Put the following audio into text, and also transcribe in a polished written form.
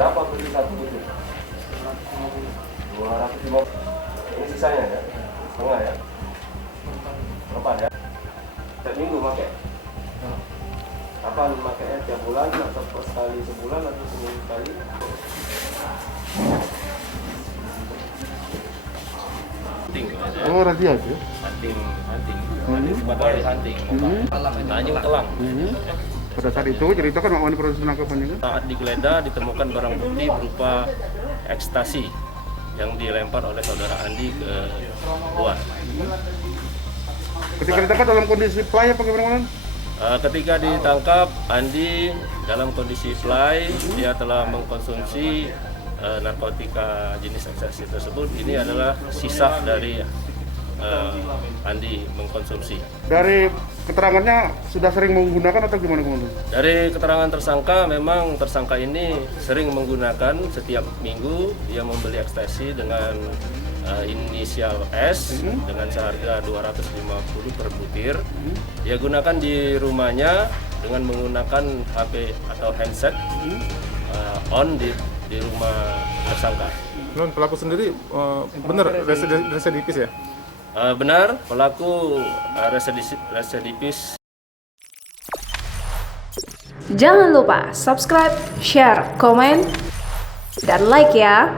Berapa beli satu butir? 250. Ini sisanya ya? Setengah ya? Berapa ya? Setiap minggu pakai? Kapan pakainya? Tiap bulan atau sekali sebulan atau seminggu sekali? Oh, radia aja. Hunting sebagai hunting. Tanjung Telang. Pada saat itu ceritakan mengenai proses penangkapannya kan? Saat digeledah ditemukan barang bukti berupa ekstasi yang dilempar oleh saudara Andi ke luar. Ketika ditangkap dalam kondisi play apa gimana? Ketika ditangkap, Andi dalam kondisi fly, dia telah mengkonsumsi narkotika jenis ekstasi tersebut. Ini adalah sisa dari Andi mengkonsumsi. Dari keterangannya sudah sering menggunakan atau gimana? Dari keterangan tersangka, memang tersangka ini sering menggunakan setiap minggu. Dia membeli ekstasi dengan inisial S dengan seharga 250 per butir. Dia gunakan di rumahnya dengan menggunakan HP atau handset on di rumah tersangka. Non pelaku sendiri benar residivis ya? Benar, pelaku residivis. Jangan lupa subscribe, share, komen, dan like ya.